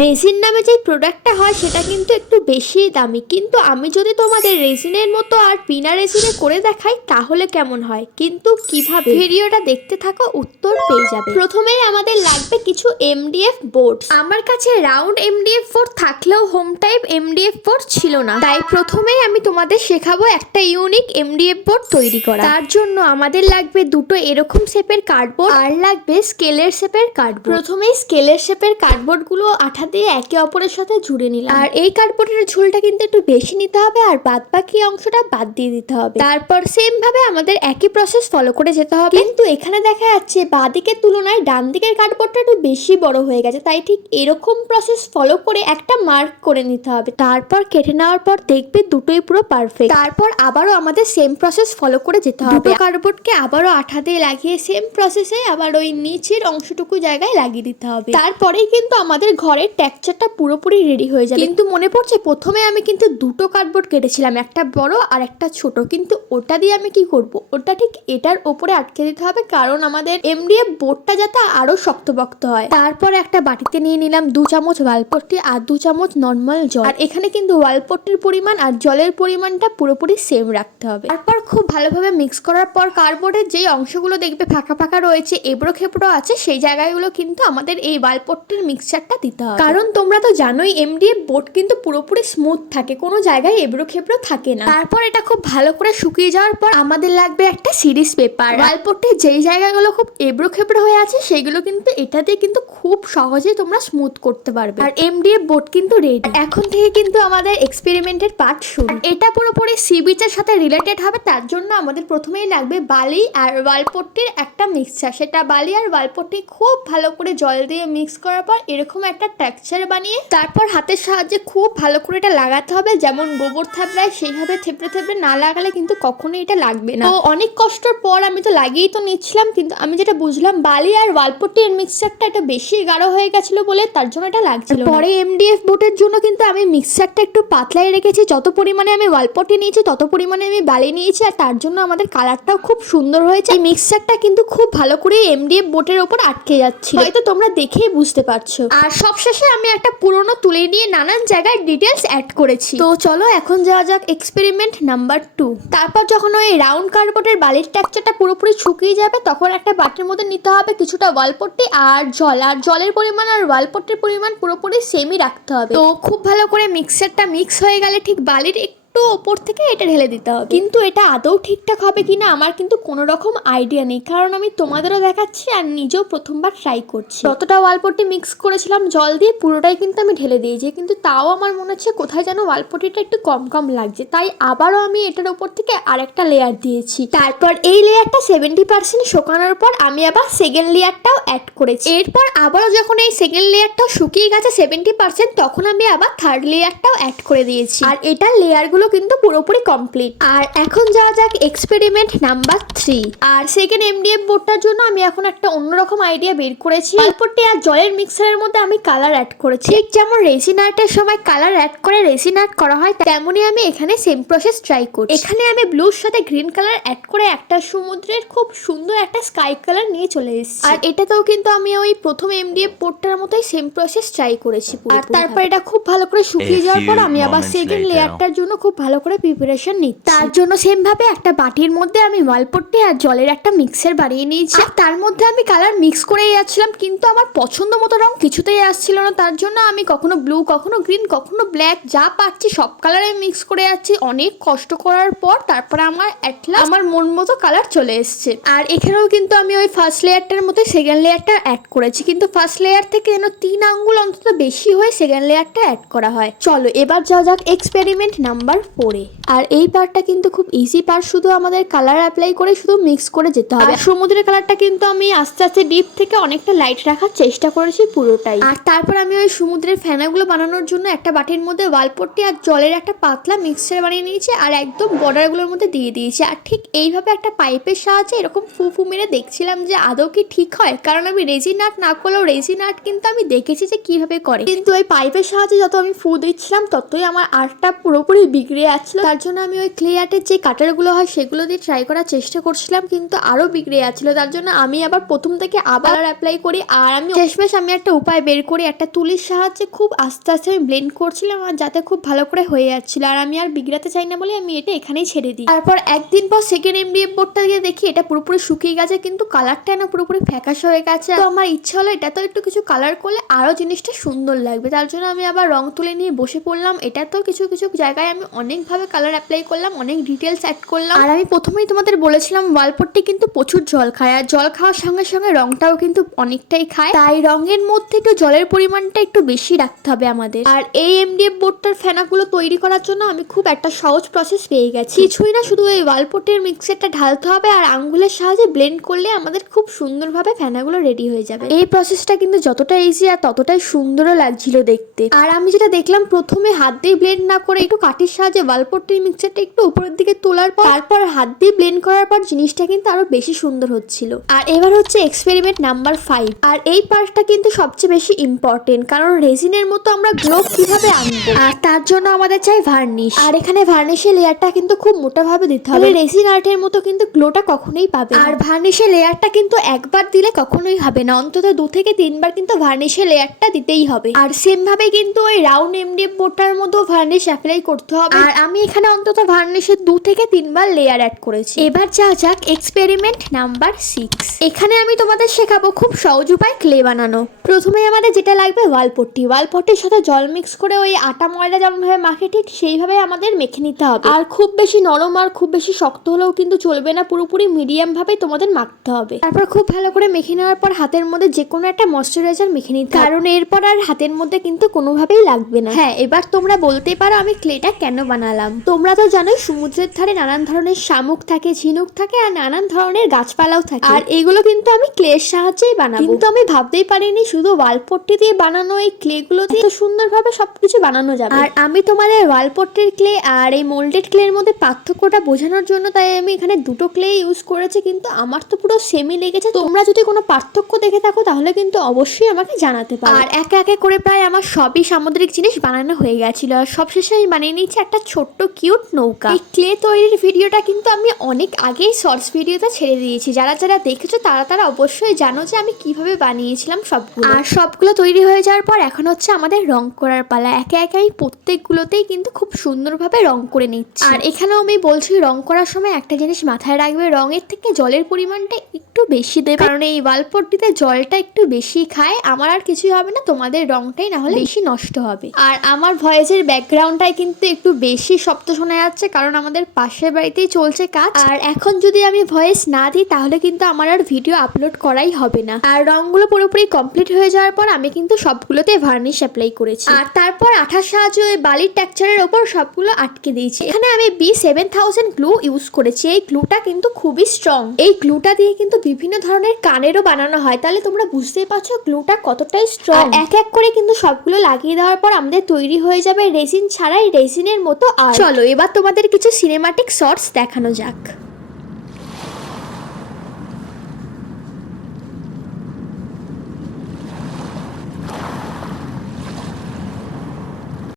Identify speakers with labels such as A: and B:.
A: Raisin নামে যে প্রোডাক্টটা হয়, সেটা কিন্তু একটু বেশি দামি। কিন্তু আমি যদি তোমাদের রেজিনের মতো আর বিনা রেজিনে করে দেখাই, তাহলে কেমন হয়? কিন্তু কীভাবে? ভিডিওটা দেখতে থাকো, উত্তর পেয়ে যাবে। প্রথমেই আমাদের লাগবে কিছু এমডিএফ বোর্ড আমার কাছে রাউন্ড এমডিএফ বোর্ড থাকলেও হোম টাইপ এমডিএফ বোর্ড ছিল না। তাই প্রথমেই আমি তোমাদের শেখাবো একটা ইউনিক এমডিএফ বোর্ড তৈরি করা। তার জন্য আমাদের লাগবে দুটো এরকম শেপের কার্ডবোর্ড আর লাগবে স্কেলের শেপের কার্ডবোর্ড প্রথমেই স্কেলের শেপের কার্ডবোর্ডগুলো আঠা দিয়ে একে অপরের সাথে জুড়ে নিলাম। আর এই কার্ডবোর্ডের ঝোলটা কিন্তু একটু বেশি নিতে হবে আর বাদ বাকি অংশটা বাদ দিয়ে দিতে হবে। তারপর সেম ভাবে আমাদের একই প্রসেস ফলো করে যেতে হবে। কিন্তু এখানে দেখা যাচ্ছে বাঁদিকের তুলনায় ডান দিকের কার্ডবোর্ডটা একটু বেশি বড় হয়ে গেছে, তাই ঠিক এরকম প্রসেস ফলো করে একটা মার্ক করে নিতে হবে। তারপর কেটে নেওয়ার পর দেখবে দুটোই পুরো পারফেক্ট তারপর আবারও আমাদের সেম প্রসেস ফলো করে যেতে হবে। কার্ডবোর্ডকে আবারও আঠা দিয়ে লাগিয়ে সেম প্রসেসে আবার ওই নিচের অংশটুকু জায়গায় লাগিয়ে দিতে হবে। তারপরেই কিন্তু আমাদের ঘরের টেক্সচারটা পুরোপুরি রেডি হয়ে যাবে। কিন্তু মনে পড়ছে প্রথমে আমি কিন্তু দুটো কার্ডবোর্ড কেটেছিলাম, একটা বড় আর একটা ছোট। কিন্তু ওটা দিয়ে আমি কি করব? ওটা ঠিক এটার ওপরে আটকে দিতে হবে, কারণ আমাদের এমডিএফ বোর্ডটা যাতে আরও শক্তপোক্ত হয়। তারপর একটা বাটিতে নিয়ে নিলাম দু চামচ ওয়ালপট্টি আর দু চামচ নর্মাল জল। আর এখানে কিন্তু ওয়ালপট্টির পরিমাণ আর জলের পরিমাণটা পুরোপুরি সেম রাখতে হবে। তারপর খুব ভালোভাবে মিক্স করার পর কার্ডবোর্ডের যেই অংশগুলো দেখবে ফাঁকা ফাঁকা রয়েছে এবড়ো খেপড়ো আছে, সেই জায়গাগুলো কিন্তু আমাদের এই ওয়ালপট্টির মিক্সচারটা দিতে হবে। কারণ তোমরা তো জানোই এমডিএফ বোর্ড কিন্তু পুরোপুরি স্মুথ থাকে কোনো জায়গায় এবড়ো খেবড়ো থাকে না। তারপর এটা খুব ভালো করে শুকিয়ে যাওয়ার পর আমাদের লাগবে একটা সিরিজ পেপার ওয়ালপট্টির যেই জায়গাগুলো খুব এবড়ো খেবড়ো হয়ে আছে সেগুলো কিন্তু এটা দিয়ে কিন্তু খুব সহজে তোমরা স্মুথ করতে পারবে। আর এমডিএফ বোর্ড কিন্তু রেডি এখন থেকে কিন্তু আমাদের এক্সপেরিমেন্টের পার্ট শুরু। এটা পুরোপুরি সি বিচের সাথে রিলেটেড হবে তার জন্য আমাদের প্রথমেই লাগবে বালি আর ওয়ালপট্টির একটা মিক্সচার সেটা বালি আর ওয়ালপট্টি খুব ভালো করে জল দিয়ে মিক্স করার পর এরকম একটা টেক্সচার বানিয়ে তারপর হাতের সাহায্যে খুব ভালো করে এটা লাগাতে হবে। যেমন গোবর থাবড়ায় সেইভাবে থেপড়ে থেপড়ে না লাগালে কিন্তু কখনোই এটা লাগবে না। তো অনেক কষ্টের পর আমি তো লাগিয়েই তো নিচ্ছিলাম কিন্তু আমি যেটা বুঝলাম বালি আর ওয়ালপট্টির মিক্সচারটা এটা বেশি গাঢ় হয়ে গেছিল বলে তার জন্য এটা লাগছিল। পরে এমডিএফ বোর্ডের জন্য কিন্তু আমি মিক্সচারটা একটু পাতলাই রেখেছি। যত পরিমাণে আমি ওয়ালপট্টি নিয়েছি তত পরিমাণে আমি বালি নিয়েছি আর তার জন্য আমাদের কালারটাও খুব সুন্দর হয়েছে। এই মিক্সচারটা কিন্তু খুব ভালো করে এমডিএফ বোর্ডের ওপর আটকে যাচ্ছে হয়তো তোমরা দেখেই বুঝতে পারছ। আর সবশেষে আমি একটা পুরনো তুলে নিয়ে নানান জায়গায় ডিটেলস অ্যাড করেছি। তো চলো এখন যাওয়া যাক এক্সপেরিমেন্ট নাম্বার টু তারপর যখন ওই রাউন্ড কার্ডবোর্ডের বালির টেক্সচারটা পুরোপুরি শুকিয়ে যাবে, তখন একটা বাটির মধ্যে নিতে হবে কিছুটা ওয়ালপট্টি আর জল। আর জলের পরিমাণ আর ওয়ালপট্টির পরিমাণ পুরোপুরি সেমই রাখতে হবে। তো খুব ভালো করে মিক্সারটা মিক্স হয়ে গেলে ঠিক বালির একটু ওপর থেকে এটা ঢেলে দিতে হবে। কিন্তু এটা আদৌ ঠিকঠাক হবে কিনা আমার কিন্তু কোনো রকম আইডিয়া নেই। কারণ আমি তোমাদেরও দেখাচ্ছি আর নিজেও প্রথমবার ট্রাই করছি। যতটা ওয়ালপট্টি মিক্স করেছিলাম, জল দিয়ে পুরোটাই কিন্তু আমি ঢেলে দিয়েছি। কিন্তু তাও আমার মনে হচ্ছে কোথায় যেন ওয়ালপট্টিটা একটু কম কম লাগছে। তাই আবারও আমি এটার উপর থেকে আরেকটা লেয়ার দিয়েছি। তারপর এই লেয়ারটা সেভেন্টি পার্সেন্ট শুকানোর পর আমি আবার সেকেন্ড লেয়ারটাও অ্যাড করেছি। এরপর আবারও যখন এই সেকেন্ড লেয়ারটাও শুকিয়ে গেছে সেভেন্টি পার্সেন্ট তখন আমি আবার থার্ড লেয়ারটাও অ্যাড করে দিয়েছি। আর এটা লেয়ারগুলো কিন্তু পুরোপুরি কমপ্লিট আর এখন যাওয়া যাক এক্সপেরিমেন্ট নাম্বার থ্রি আর সেকেন্ড এমডিএফ বোর্ডটার জন্য আমি এখন একটা অন্যরকম আইডিয়া বের করেছি। অল্পটি আর জলের মিক্সারের মধ্যে আমি কালার অ্যাড করেছি। ঠিক যেমন রেসিন আর্টের সময় কালার অ্যাড করে রেসিন আর্ট করা হয় তেমনই আমি এখানে সেম প্রসেস ট্রাই করি এখানে আমি ব্লুর সাথে গ্রিন কালার অ্যাড করে একটা সমুদ্রের খুব সুন্দর একটা স্কাই কালার নিয়ে চলে এসেছি। আর এটাতেও কিন্তু আমি ওই প্রথম এমডিএফ বোর্ডটার মতোই সেম প্রসেস ট্রাই করেছি আর তারপর এটা খুব ভালো করে শুকিয়ে যাওয়ার পর আমি আবার সেকেন্ড লেয়ারটার জন্য খুব ভালো করে প্রিপারেশন নিচ্ছি। তার জন্য সেম ভাবে একটা বাটির মধ্যে আমি ওয়ালপট্টি আর জলের একটা মিক্সার বানিয়ে নিয়েছি। আর তার মধ্যে আমি কালার মিক্স করেই যাচ্ছিলাম কিন্তু আমার পছন্দ মতো রং কিছুতেই আসছিল না। তার জন্য আমি কখনো ব্লু কখনো গ্রিন কখনো ব্ল্যাক যা পাচ্ছি সব কালারে মিক্স করে যাচ্ছি। অনেক কষ্ট করার পর তারপরে আমার অ্যাটলা আমার মন মতো কালার চলে এসছে। আর এখানেও কিন্তু আমি ওই ফার্স্ট লেয়ারটার মতো সেকেন্ড লেয়ারটা অ্যাড করেছি। কিন্তু ফার্স্ট লেয়ার থেকে যেন তিন আঙ্গুল অন্তত বেশি হয়ে সেকেন্ড লেয়ারটা অ্যাড করা হয়। চলো এবার যাওয়া যাক এক্সপেরিমেন্ট নাম্বার ফোরে আর এই পার্টটা কিন্তু খুব ইজি পার্ট শুধু আমাদের কালার অ্যাপ্লাই করে শুধু মিক্স করে যেতে হবে। সমুদ্রের কালারটা কিন্তু আমি আস্তে আস্তে ডিপ থেকে অনেকটা লাইট রাখার চেষ্টা করেছি পুরোটাই। আর তারপর আমি ওই সমুদ্রের ফেনাগুলো বানানোর জন্য একটা বাটির মধ্যে ওয়ালপট্টি আর জলের একটা পাতলা মিক্সচার বানিয়ে নিয়েছি আর একদম বর্ডারগুলোর মধ্যে দিয়ে দিয়েছি। আর ঠিক এইভাবে একটা পাইপের সাহায্যে এরকম ফু ফু মেরে দেখছিলাম যে আদৌ কি ঠিক হয়, কারণ আমি রেজিন আর্ট না করলেও রেজিন আর্ট কিন্তু আমি দেখেছি যে কীভাবে করে। কিন্তু ওই পাইপের সাহায্যে যত আমি ফু দিচ্ছিলাম, ততই আমার আর্টটা পুরোপুরি বিগড়ে বিগড়ে যাচ্ছিল তার জন্য আমি ওই ক্লে আর্টের যে কাটারগুলো হয়, সেগুলো দিয়ে ট্রাই করার চেষ্টা করছিলাম, কিন্তু আরও বিগড়ে যাচ্ছিল তার জন্য আমি আবার প্রথম থেকে আবার অ্যাপ্লাই করি, আর আমি শেষমেশ আমি একটা উপায় বের করি, একটা তুলির সাহায্যে খুব আস্তে আস্তে আমি ব্লেন্ড করছিলাম, আর যাতে খুব ভালো করে হয়ে যাচ্ছিল। আর আমি আর বিগড়াতে চাই না বলে আমি এটা এখানেই ছেড়ে দিই। তারপর একদিন পর সেকেন্ড এমডিএফ বোর্ডটা গিয়ে দেখি, এটা পুরোপুরি শুকিয়ে গেছে, কিন্তু কালারটা না পুরোপুরি ফ্যাকাশে হয়ে গেছে। তো আমার ইচ্ছা হলো এটা তো একটু কিছু কালার করলে আরও জিনিসটা সুন্দর লাগবে। তার জন্য আমি আবার রং তুলে নিয়ে বসে পড়লাম। এটা তো কিছু কিছু জায়গায় আমি অনেকভাবে কালার অ্যাপ্লাই করলাম, অনেক ডিটেলস অ্যাড করলাম। আর আমি প্রথমেই তোমাদের বলেছিলাম, ওয়ালপট্টি কিন্তু প্রচুর জল খায়, আর জল খাওয়ার সঙ্গে সঙ্গে রংটাও কিন্তু অনেকটাই খায়। তাই রঙের মধ্যে একটু জলের পরিমাণটা একটু বেশি রাখতে হবে আমাদের। আর এই এমডিএফ বোর্ডটার ফেনাগুলো তৈরি করার জন্য আমি খুব একটা সহজ প্রসেস পেয়ে গেছি। কিছুই না, শুধু এই ওয়ালপটের মিক্সারটা ঢালতে হবে, আর আঙ্গুলের সাহায্যে ব্লেন্ড করলে আমাদের খুব সুন্দরভাবে ফেনাগুলো রেডি হয়ে যাবে। এই প্রসেসটা কিন্তু যতটা ইজি আর ততটাই সুন্দরও লাগছিল দেখতে। আর আমি যেটা দেখলাম, প্রথমে হাত দিয়ে ব্লেন্ড না করে একটু কাঠির সাহায্যে ওয়ালপট্টির মিক্সারটা একটু উপরের দিকে তোলার পর তারপর হাত দিয়ে ব্লেন্ড করার পর জিনিসটা কিন্তু আরও বেশি সুন্দর হচ্ছিল। আর এবার হচ্ছে এক্সপেরিমেন্ট নাম্বার ফাইভ আর এই পার্টটা কিন্তু সবচেয়ে বেশি ইম্পর্টেন্ট কারণ রেজিনের মতো আমরা গ্লো কীভাবে আনব? আর তার জন্য আমাদের চাই ভার্নিশ আর এখানে ভার্নিশের লেয়ারটা কিন্তু খুব মোটা ভাবে দিতে হবে। রেজিন আর্টের মতো কিন্তু গ্লোটা কখনোই পাবে আর ভার্নিশের লেয়ারটা কিন্তু একবার দিলে কখনোই হবে না। অন্তত দু থেকে তিনবার কিন্তু ভার্নিশের লেয়ারটা দিতেই হবে। আর সেম ভাবে কিন্তু ওই রাউন্ড এমডিএফ বোর্ডটার মতো ভার্নিশ অ্যাপ্লাই করতে হবে। আর আমি এখানে অন্তত ভার্নিশের দু থেকে তিনবার লেয়ার অ্যাড করেছি। এবার যা যাক এক্সপেরিমেন্ট নাম্বার সিক্স এখানে আমি তোমাদের শেখাবো খুব সহজ উপায় ক্লে বানানো। প্রথমে আমাদের যেটা লাগবে ওয়ালপট্টি ওয়ালপট্টির সাথে জল মিক্স করে ওই আটা ময়দা যেমনভাবে মাখে ঠিক সেইভাবে আমাদের মেখে নিতে হবে। আর খুব বেশি নরম আর খুব বেশি শক্ত হলেও কিন্তু চলবে না পুরোপুরি মিডিয়াম ভাবে তোমাদের মাখতে হবে। তারপর খুব ভালো করে মেখে নেওয়ার পর হাতের মধ্যে যে কোনো একটা ময়শ্চারাইজার মেখে নিতে কারণ এরপর আর হাতের মধ্যে কিন্তু কোনোভাবেই লাগবে না। হ্যাঁ এবার তোমরা বলতে পারো আমি ক্লেটা কেন বানালাম? তোমরা তো জানোই সমুদ্রের ধারে নানান ধরনের শামুক থাকে ঝিনুক থাকে আর নানান ধরনের গাছপালাও থাকে। আর এগুলো কিন্তু আমি ক্লের সাহায্যেই বানাবো। কিন্তু আমি ভাবতেই পারিনি শুধু ওয়ালপট্টি দিয়ে বানানো এই ক্লে গুলো দিয়ে সুন্দরভাবে সবকিছু বানানো যাবে। আর আমি তোমাদের ওয়ালপট্টির ক্লে আর এই মোল্ডেড ক্লের মধ্যে পার্থক্যটা বোঝানোর জন্য তাই আমি এখানে দুটো ক্লে ইউজ করেছি কিন্তু আমার তো পুরো সেমই লেগেছে। তোমরা যদি কোনো পার্থক্য দেখে থাকো তাহলে কিন্তু অবশ্যই আমাকে জানাতে পারো। আর একে একে করে প্রায় আমার সবই সামুদ্রিক জিনিস বানানো হয়ে গেছিল আর সবশেষে আমি বানিয়ে নিয়েছি একটা ছোট্ট কিউট নৌকা। এই ক্লে তৈরির ভিডিওটা কিন্তু আমি অনেক আগেই শর্টস ভিডিওতে ছেড়ে দিয়েছি। যারা যারা দেখেছ তারা তারা অবশ্যই জানো যে আমি কীভাবে বানিয়েছিলাম সবগুলো। আর সবগুলো তৈরি হয়ে যাওয়ার পর এখন হচ্ছে আমাদের রং করার পালা। একে একে আমি প্রত্যেকগুলোতেই কিন্তু খুব সুন্দরভাবে রং করে নিচ্ছি। আর এখানেও আমি বলছি রং করার সময় একটা জিনিস মাথায় রাখবে রঙের থেকে জলের পরিমাণটা একটু বেশি দেবে। কারণ এই ওয়ালপট্টিতে জলটা একটু বেশি খায়। আমার আর কিছুই হবে না তোমাদের রংটাই না হলে বেশি নষ্ট হবে। আর আমার ভয়েসের ব্যাকগ্রাউন্ডটাই কিন্তু একটু বেশি শব্দ শোনা যাচ্ছে কারণ আমাদের পাশের বাড়িতেই চলছে কাজ। আর এখন যদি আমি ভয়েস না দিই তাহলে কিন্তু আমার আর ভিডিও আপলোড করাই হবে না। আর রংগুলো পুরোপুরি কমপ্লিট হয়ে যাওয়ার পর আমি কিন্তু সবগুলোতে ভার্নিশ অ্যাপ্লাই করেছি। আর তারপর আঠার সাহায্যে ওই বালির টেক্সচারের ওপর সবগুলো আটকে দিয়েছি। এখানে আমি B seven thousand glue use করেছি। এই গ্লুটা কিন্তু খুবই স্ট্রং এই গ্লুটা দিয়ে কিন্তু বিভিন্ন ধরনের কানেরও বানানো হয়। তাহলে তোমরা বুঝতেই পারছ গ্লুটা কতটাই স্ট্রং এক এক করে কিন্তু সবগুলো লাগিয়ে দেওয়ার পর আমাদের তৈরি হয়ে যাবে রেজিন ছাড়াই রেজিনের মতো আর চলো এবার তোমাদের কিছু সিনেমাটিক শর্টস দেখানো যাক।